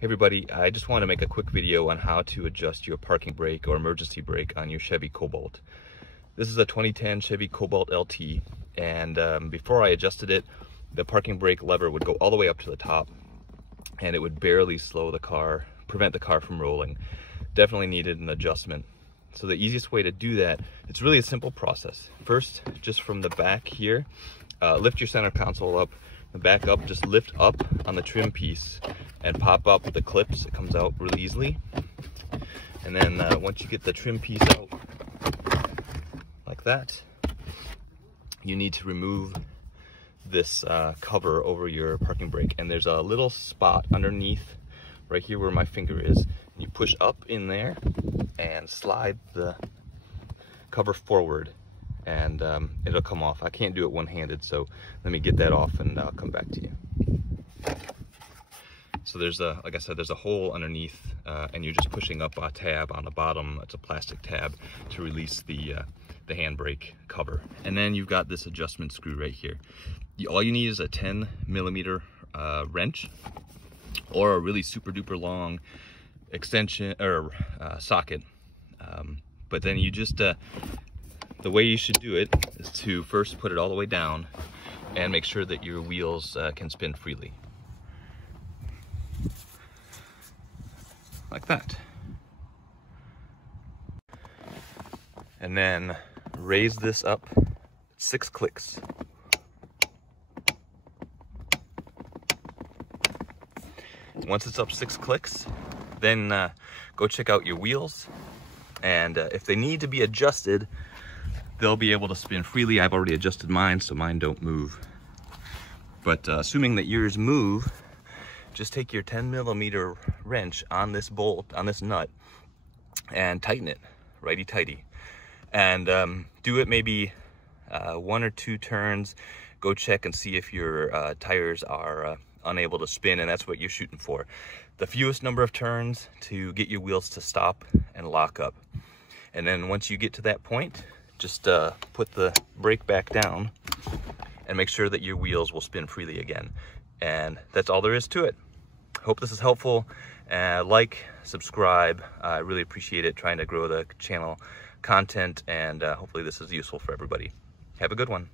Hey everybody, I just want to make a quick video on how to adjust your parking brake or emergency brake on your Chevy Cobalt. This is a 2010 Chevy Cobalt LT, and before I adjusted it, the parking brake lever would go all the way up to the top, and it would barely slow the car, prevent the car from rolling. Definitely needed an adjustment. So the easiest way to do that, it's really a simple process. First, just from the back here, lift your center console up, the back up, just lift up on the trim piece and pop up the clips. It comes out really easily. And then once you get the trim piece out like that, you need to remove this cover over your parking brake. And there's a little spot underneath right here where my finger is. You push up in there and slide the cover forward, and it'll come off. I can't do it one-handed, so let me get that off and I'll come back to you. So there's a, like I said, there's a hole underneath, and you're just pushing up a tab on the bottom. It's a plastic tab to release the handbrake cover. And then you've got this adjustment screw right here. All you need is a 10mm wrench, or a really super duper long extension or socket. But then you just, the way you should do it is to first put it all the way down and make sure that your wheels can spin freely. Like that. And then raise this up 6 clicks. Once it's up 6 clicks, then go check out your wheels. And if they need to be adjusted, they'll be able to spin freely. I've already adjusted mine, so mine don't move. But assuming that yours move, just take your 10mm wrench on this bolt, on this nut, and tighten it, righty-tighty. And do it maybe 1 or 2 turns. Go check and see if your tires are unable to spin, and that's what you're shooting for. The fewest number of turns to get your wheels to stop and lock up. And then once you get to that point, just put the brake back down and make sure that your wheels will spin freely again. And that's all there is to it. Hope this is helpful. Like, subscribe. I really appreciate it, trying to grow the channel content, and hopefully this is useful for everybody. Have a good one.